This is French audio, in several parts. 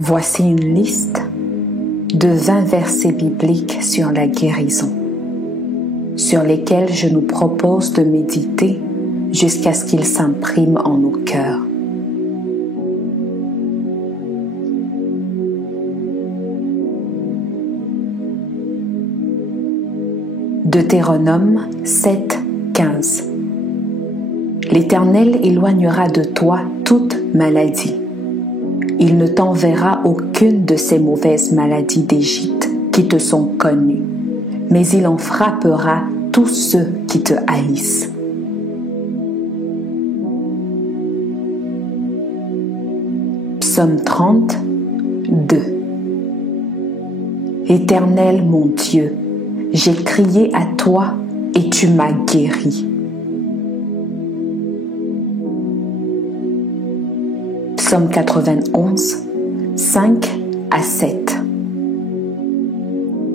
Voici une liste de 20 versets bibliques sur la guérison, sur lesquels je nous propose de méditer jusqu'à ce qu'ils s'impriment en nos cœurs. Deutéronome 7, 15. L'Éternel éloignera de toi toute maladie. Il ne t'enverra aucune de ces mauvaises maladies d'Égypte qui te sont connues, mais il en frappera tous ceux qui te haïssent. Psaume 30, 2. Éternel mon Dieu, j'ai crié à toi et tu m'as guéri. Psaume 91, 5 à 7.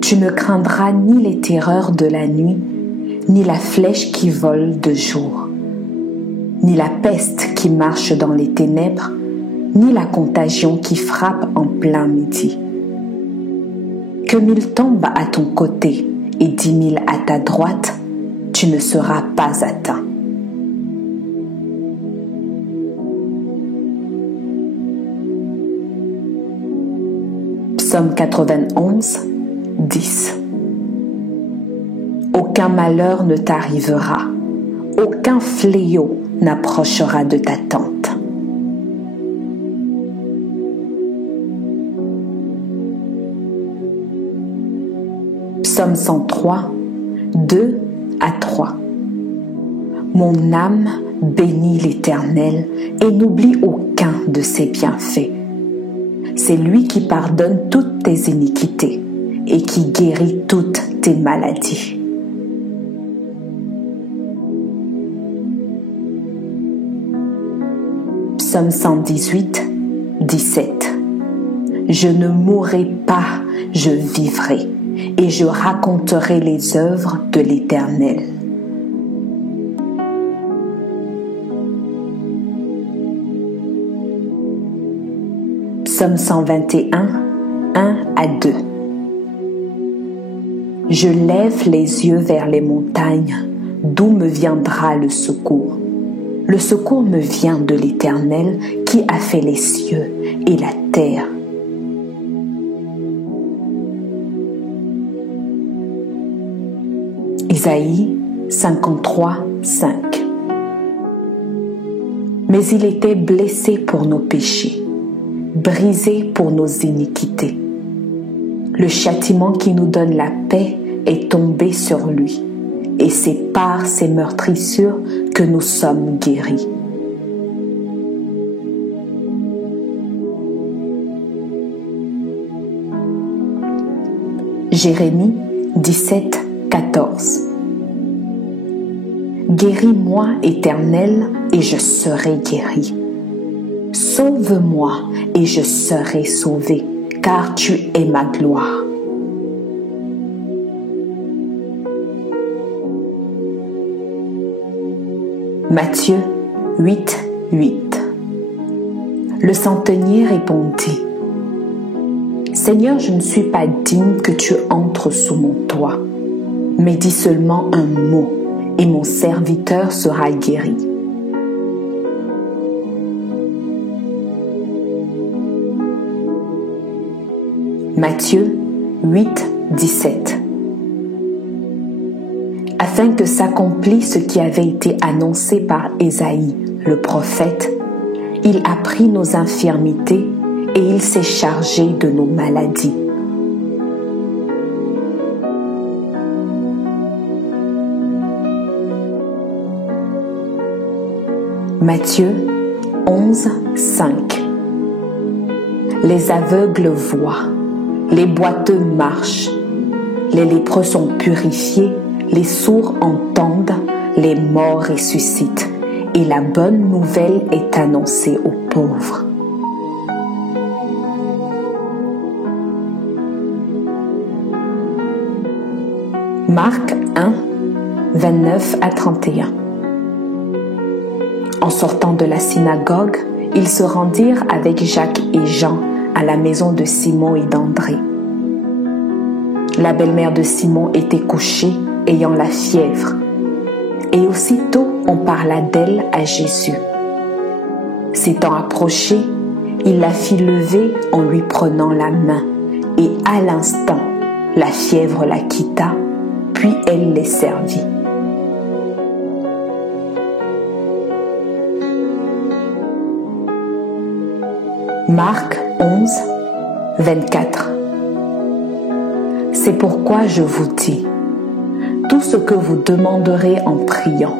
Tu ne craindras ni les terreurs de la nuit, ni la flèche qui vole de jour, ni la peste qui marche dans les ténèbres, ni la contagion qui frappe en plein midi. Que 1000 tombent à ton côté et 10 000 à ta droite, tu ne seras pas atteint. Psaume 91, 10. Aucun malheur ne t'arrivera, aucun fléau n'approchera de ta tente. Psaume 103, 2 à 3. Mon âme bénit l'Éternel et n'oublie aucun de ses bienfaits. C'est lui qui pardonne toutes tes iniquités et qui guérit toutes tes maladies. Psaume 118, 17. Je ne mourrai pas, je vivrai, et je raconterai les œuvres de l'Éternel. Psaume 121, 1 à 2. Je lève les yeux vers les montagnes, d'où me viendra le secours. Le secours me vient de l'Éternel qui a fait les cieux et la terre. Isaïe 53, 5. Mais il était blessé pour nos péchés, brisé pour nos iniquités. Le châtiment qui nous donne la paix est tombé sur lui, et c'est par ses meurtrissures que nous sommes guéris. Jérémie 17, 14. Guéris-moi, Éternel, et je serai guéri. Sauve-moi et je serai sauvé, car tu es ma gloire. Matthieu 8, 8. Le centenier répondit: Seigneur, je ne suis pas digne que tu entres sous mon toit, mais dis seulement un mot, et mon serviteur sera guéri. Matthieu 8, 17. Afin que s'accomplisse ce qui avait été annoncé par Ésaïe, le prophète, il a pris nos infirmités et il s'est chargé de nos maladies. Matthieu 11, 5. Les aveugles voient, les boiteux marchent, les lépreux sont purifiés, les sourds entendent, les morts ressuscitent, et la bonne nouvelle est annoncée aux pauvres. Marc 1, 29 à 31. En sortant de la synagogue, ils se rendirent avec Jacques et Jean à la maison de Simon et d'André. La belle-mère de Simon était couchée, ayant la fièvre. Et aussitôt on parla d'elle à Jésus. S'étant approché, il la fit lever en lui prenant la main, et à l'instant, la fièvre la quitta, puis elle les servit. Marc 11, 24. C'est pourquoi je vous dis, tout ce que vous demanderez en priant,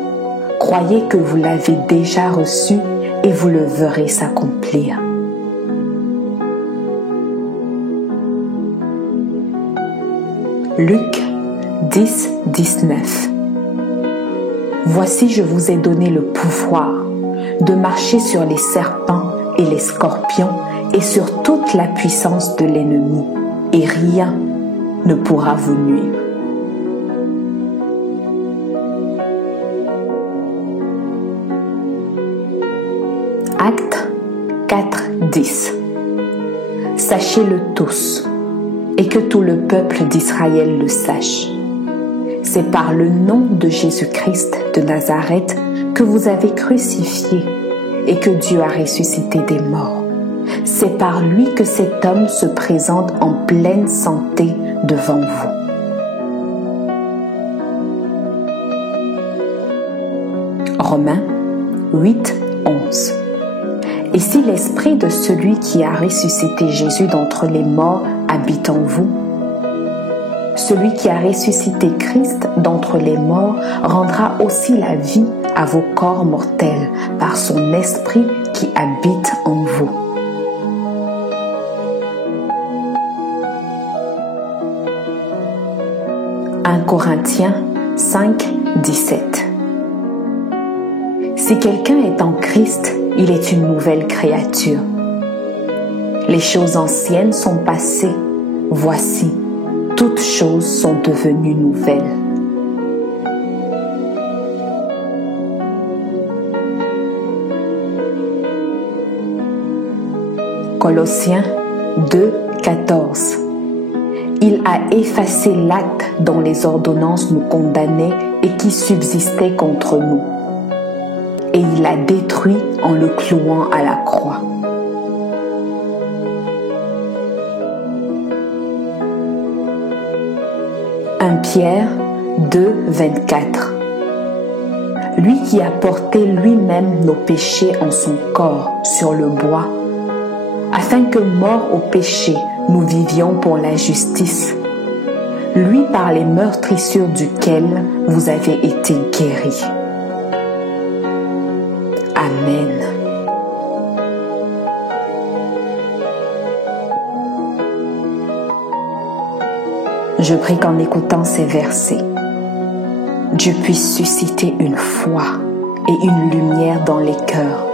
croyez que vous l'avez déjà reçu et vous le verrez s'accomplir. Luc 10, 19. Voici, je vous ai donné le pouvoir de marcher sur les serpents et les scorpions et sur toute la puissance de l'ennemi, et rien ne pourra vous nuire. Actes 4, 10. Sachez-le tous, et que tout le peuple d'Israël le sache. C'est par le nom de Jésus-Christ de Nazareth que vous avez crucifié et que Dieu a ressuscité des morts. C'est par lui que cet homme se présente en pleine santé devant vous. Romains 8, 11. Et si l'esprit de celui qui a ressuscité Jésus d'entre les morts habite en vous, celui qui a ressuscité Christ d'entre les morts rendra aussi la vie à vos corps mortels par son esprit qui habite en vous. « 1 Corinthiens 5, 17. Si quelqu'un est en Christ, il est une nouvelle créature. Les choses anciennes sont passées, voici, toutes choses sont devenues nouvelles. Colossiens 2, 14. Il a effacé l'acte dont les ordonnances nous condamnaient et qui subsistait contre nous. Et il l'a détruit en le clouant à la croix. « 1 Pierre 2, 24. Lui qui a porté lui-même nos péchés en son corps sur le bois, afin que, morts au péché, nous vivions pour la justice. Lui par les meurtrissures duquel vous avez été guéris. » Amen. Je prie qu'en écoutant ces versets, Dieu puisse susciter une foi et une lumière dans les cœurs,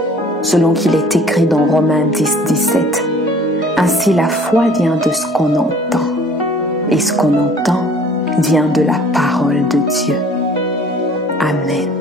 selon qu'il est écrit dans Romains 10, 17. Ainsi la foi vient de ce qu'on entend, et ce qu'on entend vient de la parole de Dieu. Amen.